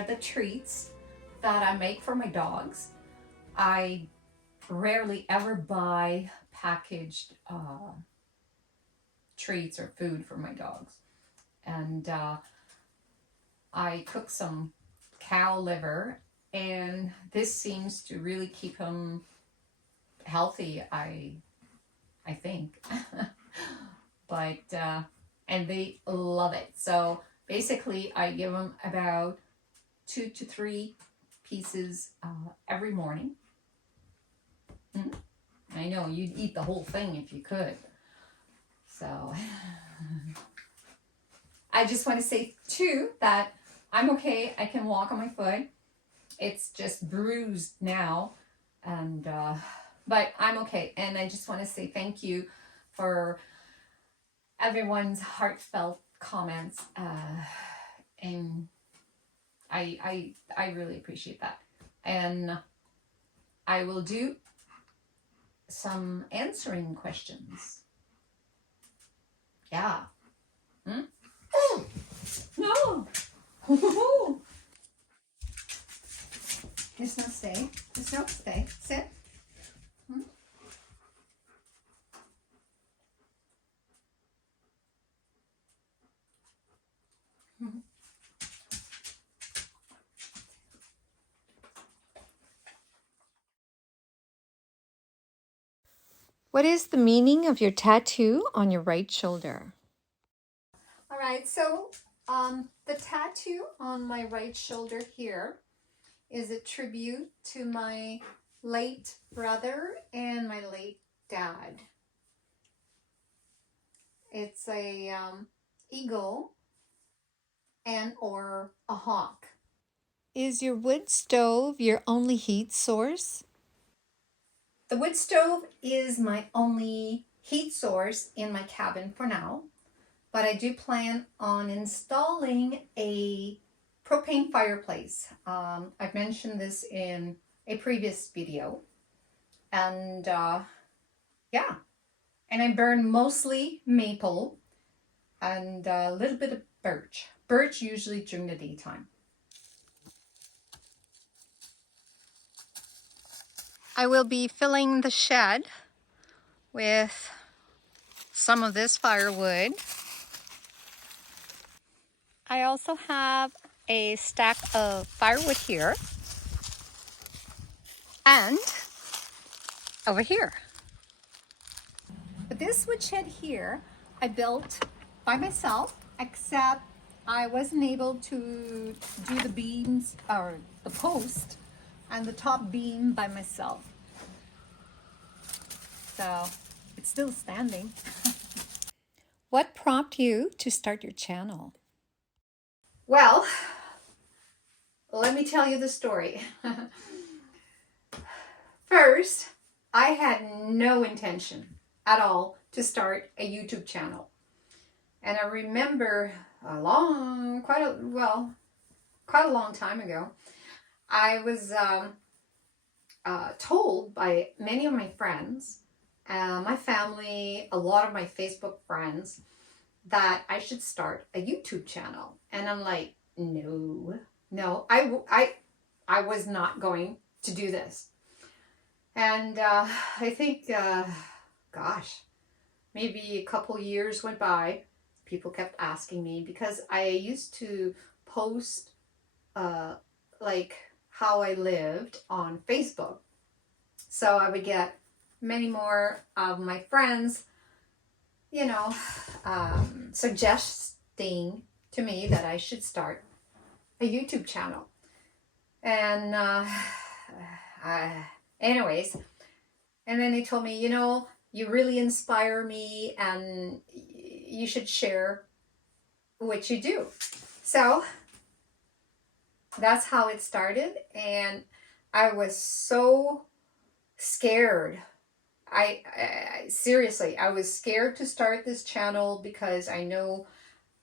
are the treats that I make for my dogs. I rarely ever buy packaged treats or food for my dogs. And I cook some cow liver, and this seems to really keep them healthy, I think. But and they love it. So basically I give them about 2 to 3 pieces every morning. I know you'd eat the whole thing if you could. So I just want to say too that I'm okay. I can walk on my foot. It's just bruised now, and but I'm okay. And I just want to say thank you for everyone's heartfelt comments, and I really appreciate that. And I will do some answering questions. Yeah. Oh, no. It's not stay. It's not stay. Sit. What is the meaning of your tattoo on your right shoulder? All right, so the tattoo on my right shoulder here is a tribute to my late brother and my late dad. It's a eagle and or a hawk. Is your wood stove your only heat source? The wood stove is my only heat source in my cabin for now, but I do plan on installing a propane fireplace. I've mentioned this in a previous video, and yeah, and I burn mostly maple and a little bit of birch usually during the daytime. I will be filling the shed with some of this firewood. I also have a stack of firewood here and over here. But this wood shed here I built by myself, except I wasn't able to do the beams or the post and the top beam by myself. So it's still standing. What prompted you to start your channel? Well, let me tell you the story. First, I had no intention at all to start a YouTube channel. And I remember quite a long time ago, I was told by many of my friends, my family, a lot of my Facebook friends, that I should start a YouTube channel. And I'm like, no, I was not going to do this. And I think, gosh, maybe a couple years went by. People kept asking me because I used to post like how I lived on Facebook. So I would get many more of my friends, suggesting to me that I should start a YouTube channel. And anyways, and then they told me, you really inspire me and you should share what you do. So that's how it started. And I was so scared. I seriously, I was scared to start this channel because I know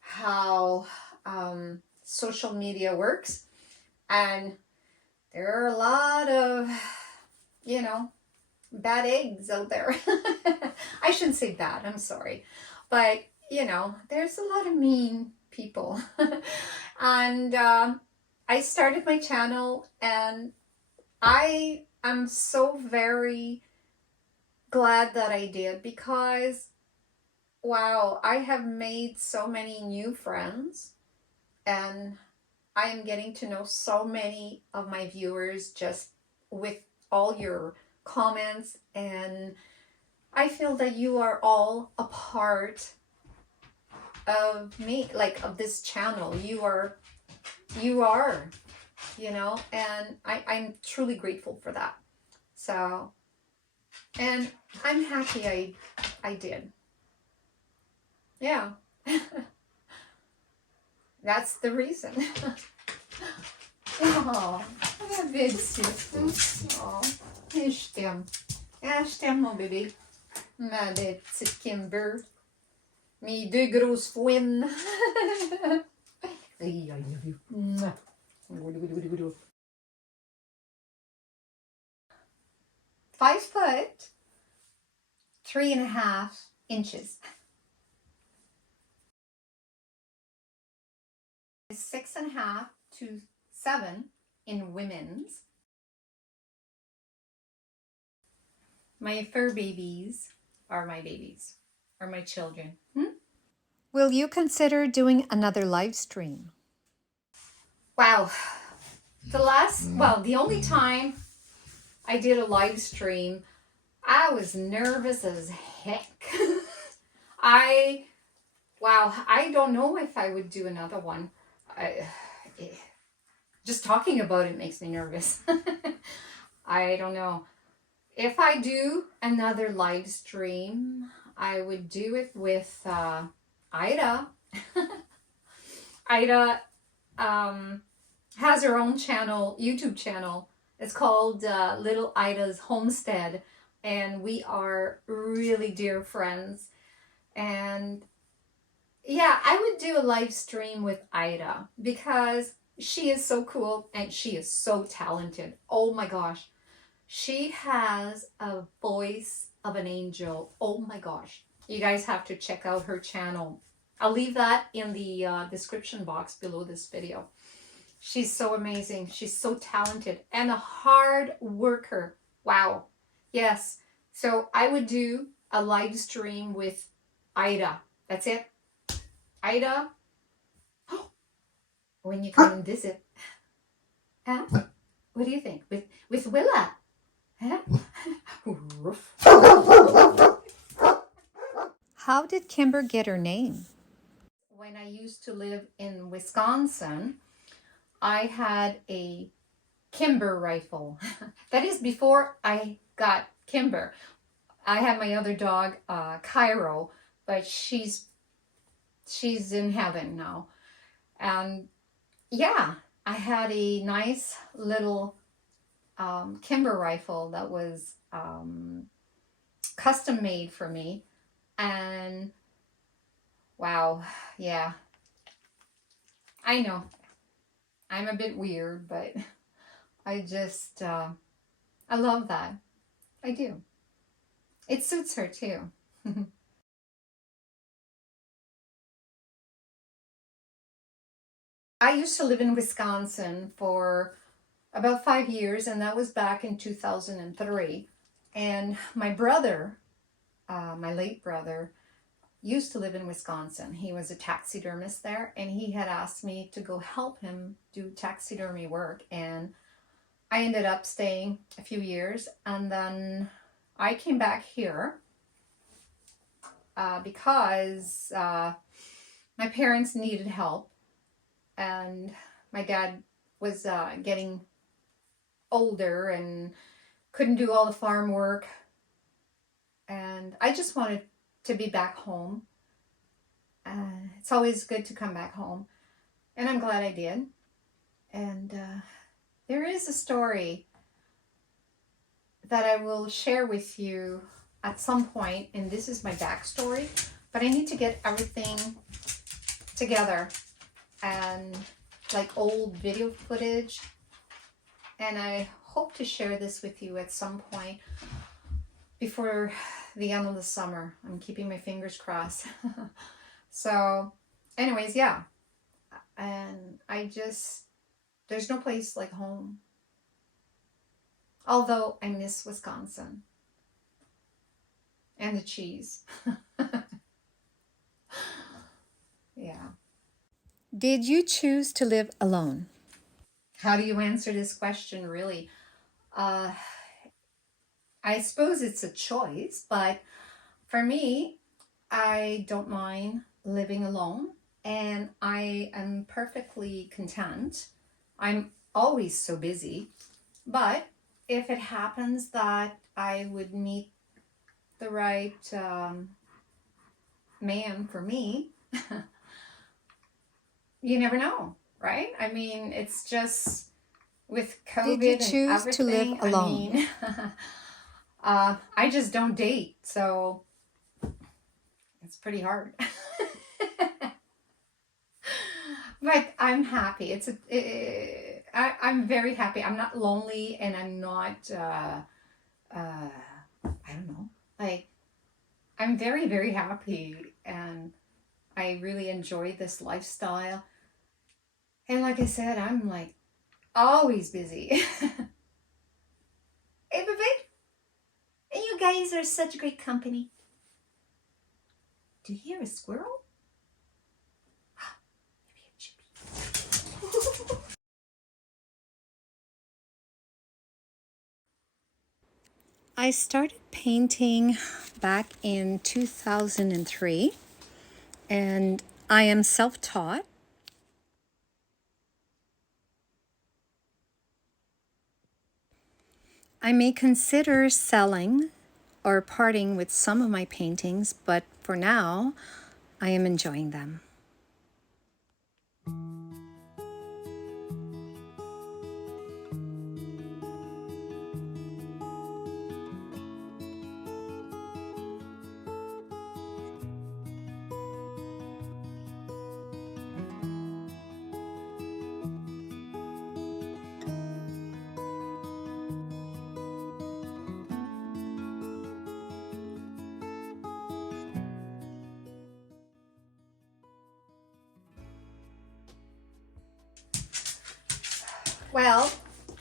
how social media works. And there are a lot of, bad eggs out there. I shouldn't say bad, I'm sorry. But, there's a lot of mean people. And I started my channel and I am so very glad that I did because wow, I have made so many new friends and I am getting to know so many of my viewers just with all your comments, and I feel that you are all a part of me, like of this channel. You are, you know, and I'm truly grateful for that. So, and I'm happy I did. Yeah. That's the reason. Oh, vad byggsigt. Ja, jag stämmer. Jag stämmer, baby. Med ett Kimber. Med dyggrosfwin. I love you. 5 foot, 3.5 inches. 6.5 to 7 in women's. My fur babies are my babies, are my children. Will you consider doing another live stream? Wow. The only time I did a live stream, I was nervous as heck. I don't know if I would do another one. Just talking about it makes me nervous. I don't know. If I do another live stream, I would do it with Ida. Ida has her own channel, YouTube channel. It's called Little Ida's Homestead, and we are really dear friends. And yeah, I would do a live stream with Ida because she is so cool and she is so talented. Oh my gosh. She has a voice of an angel. Oh my gosh. You guys have to check out her channel. I'll leave that in the description box below this video. She's so amazing. She's so talented and a hard worker. Wow. Yes. So I would do a live stream with Ida. That's it. Ida, when you come and visit. Huh? What do you think? With Willa? Huh? How did Kimber get her name? When I used to live in Wisconsin, I had a Kimber rifle. That is before I got Kimber. I had my other dog, Cairo, but she's in heaven now. And yeah, I had a nice little Kimber rifle that was custom made for me. And wow, yeah. I know. I'm a bit weird, but I just, I love that. I do. It suits her too. I used to live in Wisconsin for about 5 years, and that was back in 2003. And my brother, my late brother, used to live in Wisconsin. He was a taxidermist there, and he had asked me to go help him do taxidermy work. And I ended up staying a few years, and then I came back here because my parents needed help, and my dad was getting older and couldn't do all the farm work, and I just wanted to be back home. It's always good to come back home, and I'm glad I did. And there is a story that I will share with you at some point, and this is my backstory, but I need to get everything together and like old video footage, and I hope to share this with you at some point before the end of the summer. I'm keeping my fingers crossed. So anyways, yeah, and I just There's no place like home. Although I miss Wisconsin and the cheese. Yeah. Did you choose to live alone? How do you answer this question, really? Uh, I suppose it's a choice, but for me, I don't mind living alone and I am perfectly content. I'm always so busy, but if it happens that I would meet the right man for me, you never know, right? I mean, it's just with COVID. Did you choose to live alone? I mean, I just don't date, so it's pretty hard. But I'm happy. I'm very happy. I'm not lonely, and I'm not. I don't know. Like, I'm very, very happy, and I really enjoy this lifestyle. And like I said, I'm like always busy. Hey, baby. And you guys are such great company. Do you hear a squirrel? Maybe a chippy. I started painting back in 2003, and I am self-taught. I may consider selling or parting with some of my paintings, but for now, I am enjoying them.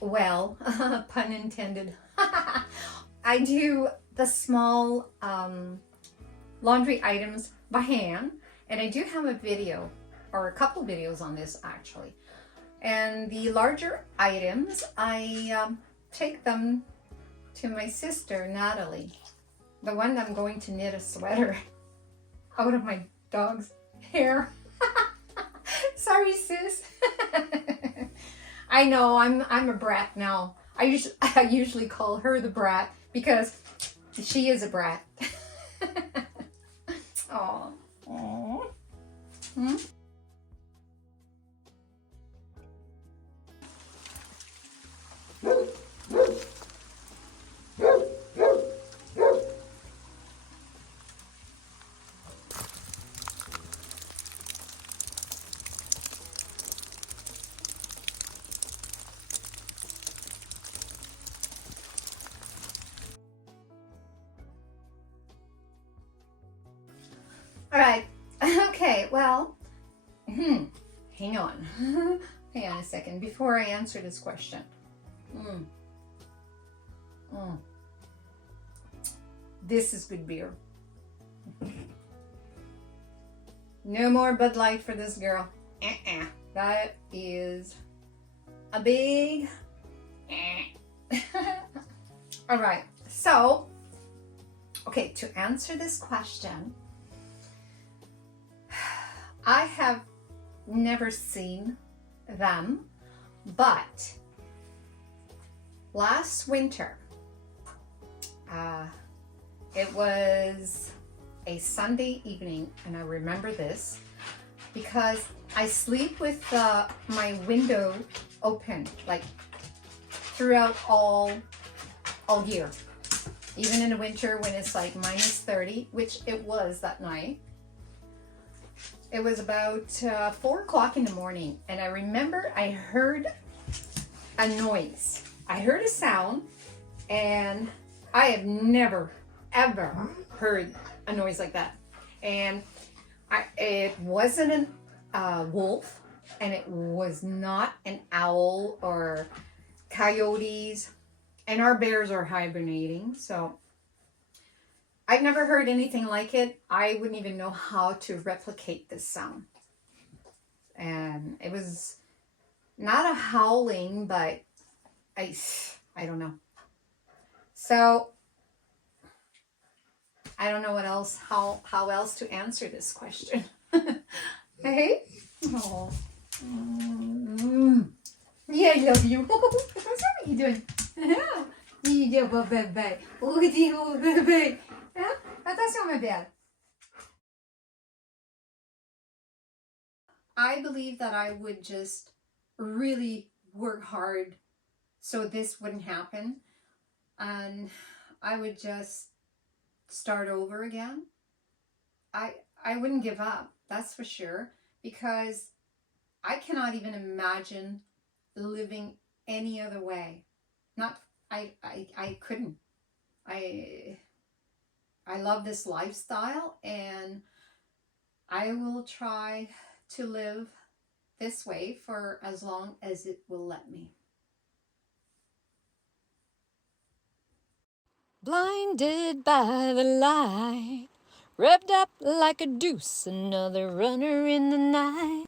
Well, pun intended. I do the small laundry items by hand, and I do have a video, or a couple videos on this actually. And the larger items, I take them to my sister, Natalie, the one I'm going to knit a sweater out of my dog's hair. Sorry, sis. I know, I'm a brat now. I usually call her the brat because she is a brat. Aw. Aww. Hmm? All right. Okay, well, hang on. Hang on a second before I answer this question. This is good beer. No more Bud Light for this girl. That is a big All right. So, okay, to answer this question, I have never seen them, but last winter, it was a Sunday evening, and I remember this because I sleep with my window open, like throughout all year, even in the winter when it's like minus 30, which it was that night. It was about 4 o'clock in the morning, and I remember I heard a noise. I heard a sound, and I have never, ever heard a noise like that. And it wasn't a wolf. and it was not an owl or coyotes, and our bears are hibernating, so I've never heard anything like it. I wouldn't even know how to replicate this sound. And it was not a howling, but I don't know. So I don't know what else, how else to answer this question. Hey? Oh. Yeah, I love you. What are you doing? Yeah, bebê. Oh, bebê. Attention, ma belle. I believe that I would just really work hard so this wouldn't happen. And I would just start over again. I wouldn't give up, that's for sure, because I cannot even imagine living any other way. Not I couldn't. I love this lifestyle, and I will try to live this way for as long as it will let me. Blinded by the light, wrapped up like a deuce, another runner in the night.